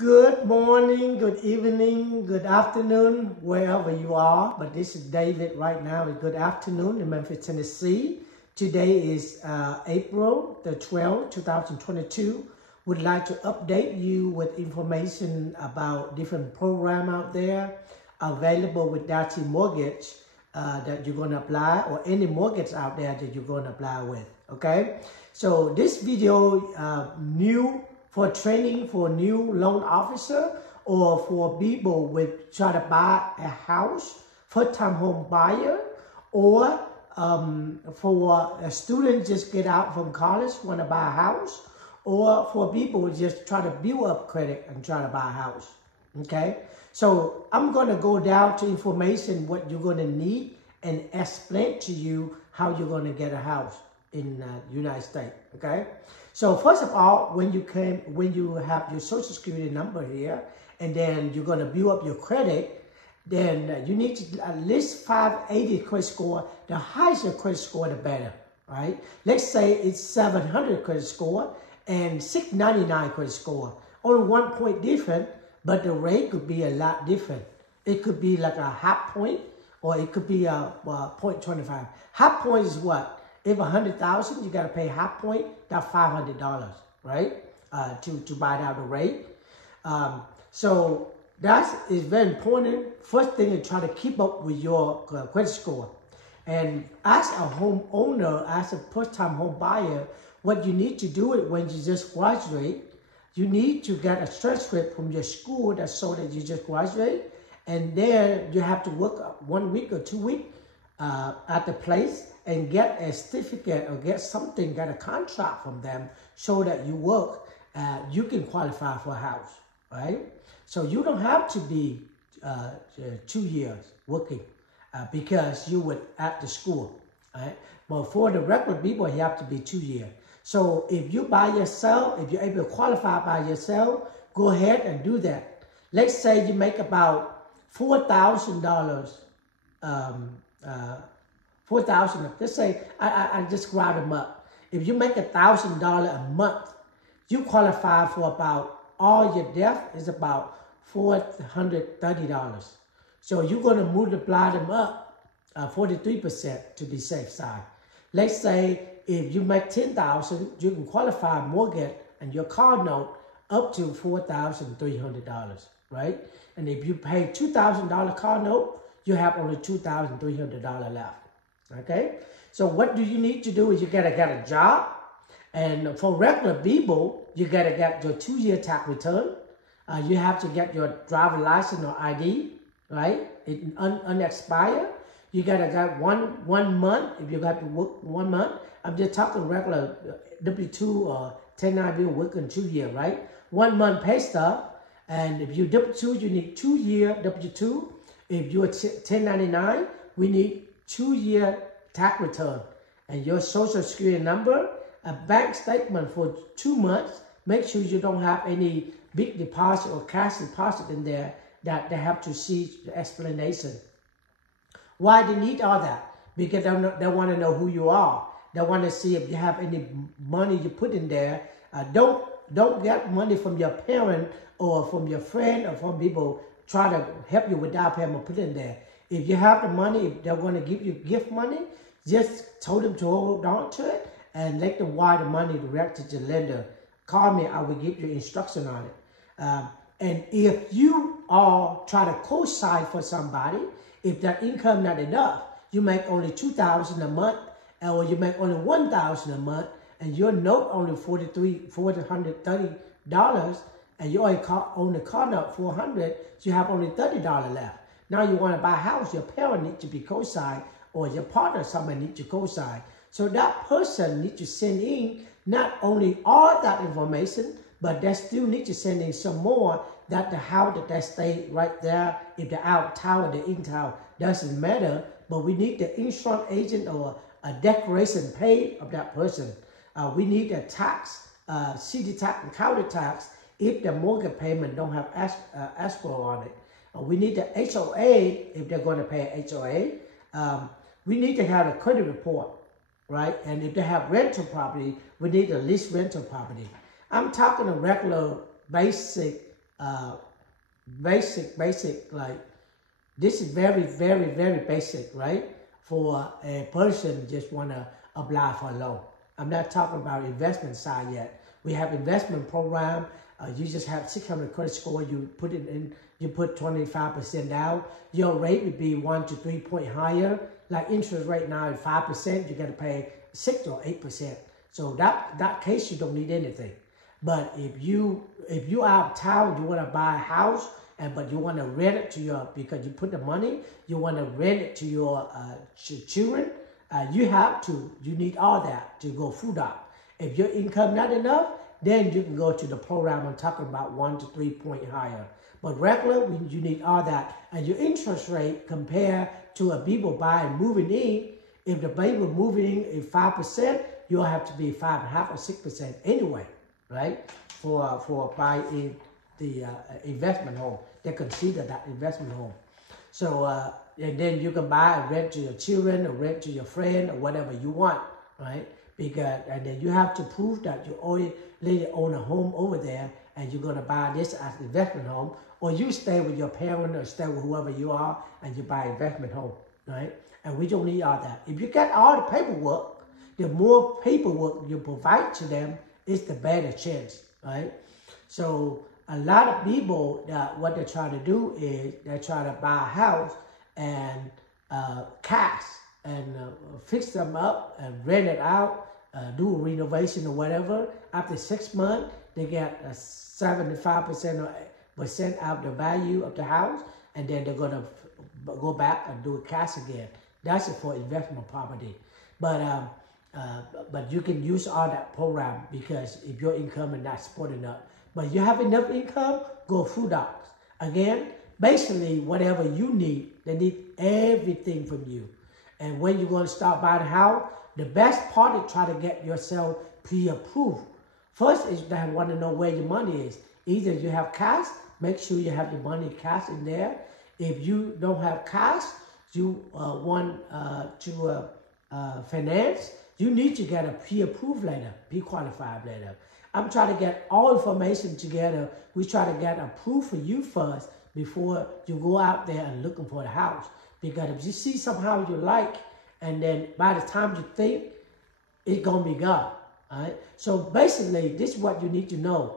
Good morning, good evening, good afternoon, wherever you are. But this is David right now. Good afternoon in Memphis, Tennessee. Today is April the 12th, 2022. Would like to update you with information about different program out there available with Dati Mortgage that you're going to apply, or any mortgage out there that you're going to apply with. Okay, so this video new for training for new loan officer or for people with try to buy a house, first time home buyer, or for a student just get out from college, want to buy a house, or for people who just try to build up credit and try to buy a house. Okay, so I'm going to go down to information what you're going to need and explain to you how you're going to get a house in United States. Okay, so first of all, when you have your social security number here, and then you're going to build up your credit, then you need to at least 580 credit score. The higher your credit score, the better, right? Let's say it's 700 credit score and 699 credit score. Only 1 point different, but the rate could be a lot different. It could be like a half point, or it could be a 0.25. Half point is what? If 100,000, you got to pay half point, that's $500, right? To buy out the rate. So that is very important. First thing is try to keep up with your credit score. And as a homeowner, as a first-time home buyer, what you need to do is when you just graduate, you need to get a transcript from your school that shows that you just graduate, and then you have to work 1 week or 2 weeks at the place and get a certificate or get something, get a contract from them so that you work, you can qualify for a house, right? So you don't have to be 2 years working because you were at the school, right? But for the regular people, you have to be 2 years. So if you by yourself, if you're able to qualify by yourself, go ahead and do that. Let's say you make about $4,000, let's say, I just grab them up. If you make $1,000 a month, you qualify for about, all your debt is about $430. So you're going to multiply them up 43% to be safe side. Let's say if you make $10,000, you can qualify mortgage and your car note up to $4,300, right? And if you pay $2,000 car note, you have only $2,300 left. Okay, so what do you need to do is you gotta get a job, and for regular people, you gotta get your 2-year tax return. You have to get your driver license or ID, right? It unexpired. You gotta get one month. If you have to work 1 month, I'm just talking regular W-2 or 1099 working 2 years, right? 1 month pay stub, and if you W-2, you need 2 year W-2. If you're 1099, we need 2-year tax return, and your social security number, a bank statement for 2 months. Make sure you don't have any big deposit or cash deposit in there that they have to see the explanation. Why they need all that? Because they want to know who you are. They want to see if you have any money you put in there. Don't get money from your parent or from your friend or from people try to help you with down payment, put in there. If you have the money, if they're going to give you gift money, just tell them to hold on to it and let them wire the money direct to the lender. Call me, I will give you instruction on it. And if you are try to co-sign for somebody, if that income not enough, you make only $2,000 a month, or you make only $1,000 a month, and your note only $430, and you only own the car note $400, so you have only $30 left. Now you want to buy a house, your parent needs to be co-signed, or your partner, somebody needs to co-sign. So that person needs to send in not only all that information, but they still need to send in some more that the house that they stay right there, if they're out town or they're in town, doesn't matter. But we need the insurance agent or a declaration paid of that person. We need a tax, city tax and county tax if the mortgage payment don't have escrow on it. We need the HOA if they're going to pay an HOA. We need to have a credit report, right? And if they have rental property, we need a lease rental property. I'm talking a regular basic basic, like, this is very, very, very basic, right? For a person just want to apply for a loan. I'm not talking about investment side yet. We have investment program. You just have 600 credit score. You put it in. You put 25% down. Your rate would be 1 to 3 point higher. Like interest rate now is 5%. You got to pay 6 or 8%. So that case you don't need anything. But if you out of town, you want to buy a house, but you want to rent it to your, because you put the money, you want to rent it to your children. You need all that to go food up. If your income not enough, then you can go to the program I'm talking about, 1 to 3 point higher. But regular, you need all that. And your interest rate compared to a people buying moving in, if the people moving in is 5%, you'll have to be 5.5 or 6% anyway, right? For buying the investment home. They consider that investment home. So, and then you can buy and rent to your children or rent to your friend or whatever you want, right? Because, and then you have to prove that you already own a home over there and you're going to buy this as an investment home, or you stay with your parent or stay with whoever you are and you buy investment home, right? And we don't need all that. If you get all the paperwork, the more paperwork you provide to them, it's the better chance, right? So a lot of people, what they try to do is they try to buy a house and cash and fix them up and rent it out, do a renovation or whatever. After 6 months, they get 75% or percent of the value of the house, and then they're gonna go back and do it cash again. That's it for investment property. But you can use all that program because if your income is not supporting enough. But you have enough income, go food docs. Again, basically whatever you need, they need everything from you. And when you're going to start buying a house, the best part is try to get yourself pre-approved. First is they want to know where your money is. Either you have cash, make sure you have your money cash in there. If you don't have cash, you want to finance, you need to get a pre-approved letter, pre-qualified letter. I'm trying to get all information together. We try to get approved for you first before you go out there and looking for the house. Because if you see somehow you like, and then by the time you think, it's going to be gone. All right? So basically, this is what you need to know.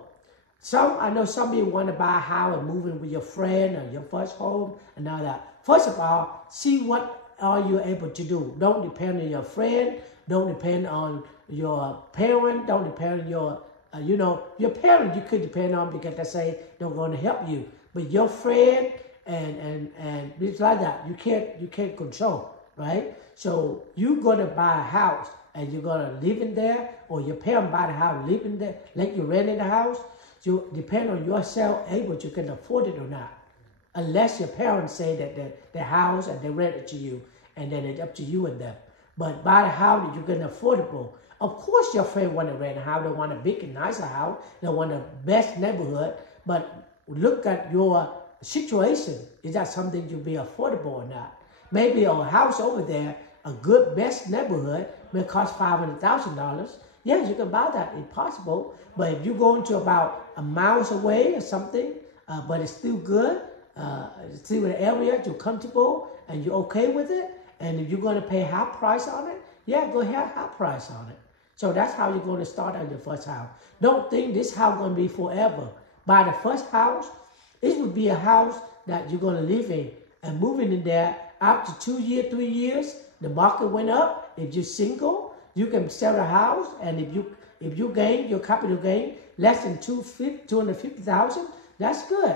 I know some of you want to buy a house and move in with your friend or your first home and all that. First of all, see what are you able to do. Don't depend on your friend. Don't depend on your parent. Don't depend on your, your parent you could depend on because they say they're going to help you. But your friend and it's like that. You can't control, right? So you're going to buy a house and you're going to live in there, or your parent buy the house, live in there, like you rent in the house. You depend on yourself, able you can afford it or not. Unless your parents say that the house and they rent it to you, and then it's up to you and them. But buy the house that you can affordable. Of course your friend want to rent a house, they want a big and nicer house, they want the best neighborhood, but look at your situation. Is that something to be affordable or not? Maybe a house over there, a good best neighborhood, may cost $500,000. Yes, you can buy that, it's possible. But if you go into about a miles away or something, but it's still good, still an area, you're comfortable, and you're okay with it, and if you're going to pay half price on it, yeah, go ahead, half price on it. So that's how you're going to start on your first house. Don't think this house is going to be forever. Buy the first house, it would be a house that you're going to live in, and moving in there after 2 years, 3 years, the market went up. If you're single, you can sell the house, and if you gain your capital gain less than $250,000, that's good.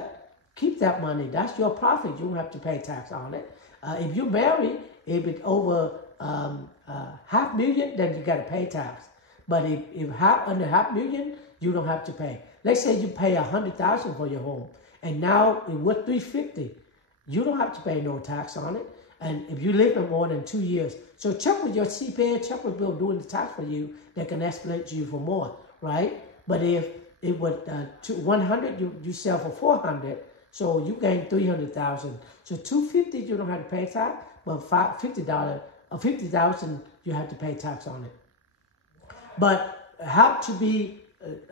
Keep that money. That's your profit. You don't have to pay tax on it. If you marry, if it's over $500,000, then you got to pay tax. But if under $500,000, you don't have to pay. Let's say you pay $100,000 for your home, and now it's worth $350,000. You don't have to pay no tax on it. And if you live in more than 2 years, so check with your CPA, check with people doing the tax for you. They can escalate to you for more, right? But if it was 100, you sell for 400, so you gain 300,000. So 250, you don't have to pay tax, but $50 or 50,000, you have to pay tax on it. But have to be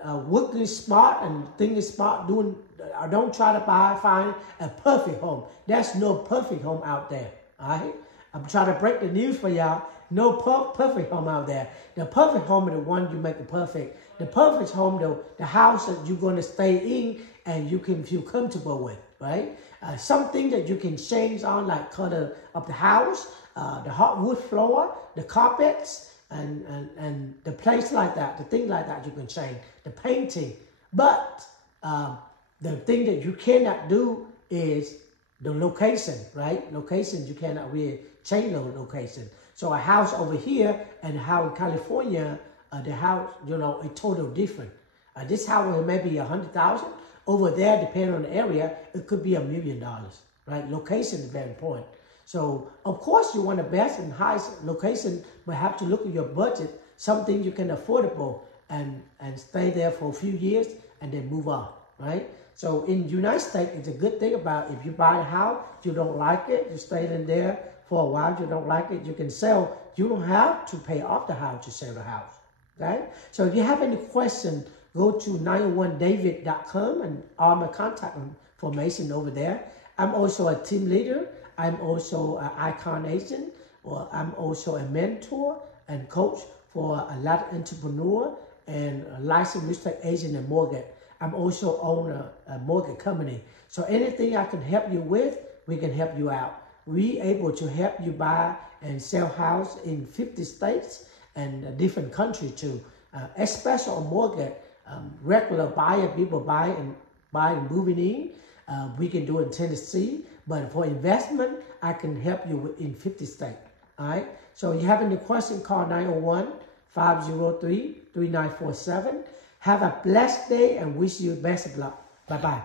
working smart and thinking smart, don't try to find a perfect home. There's no perfect home out there. All right? I'm trying to break the news for y'all. No perfect home out there. The perfect home is the one you make it perfect. The perfect home, the house that you're going to stay in and you can feel comfortable with, right? Something that you can change on, like color of the house, the hardwood floor, the carpets, and the place like that, the thing like that you can change, the painting. But the thing that you cannot do is the location, right? Location, you cannot really change the location. So a house over here and how in California, the house, a total different. This house may be 100,000. Over there, depending on the area, it could be $1 million, right? Location is very important. So, of course, you want the best and highest location, but have to look at your budget, something you can affordable and stay there for a few years and then move on, right? So in the United States, it's a good thing about if you buy a house, you don't like it, you stay in there for a while, you don't like it, you can sell. You don't have to pay off the house to sell the house, okay? So if you have any question, go to 901david.com and all my contact information over there. I'm also a team leader. I'm also an icon agent, or I'm also a mentor and coach for a lot of entrepreneurs and a licensed real estate agent and mortgage. I'm also own a mortgage company. So anything I can help you with, we can help you out. We able to help you buy and sell house in 50 states and different countries too. Especially on mortgage, regular buyer, people buy and moving in. We can do it in Tennessee, but for investment, I can help you in 50 states. All right. So if you have any question, call 901-503-3947. Have a blessed day and wish you best of luck. Bye-bye.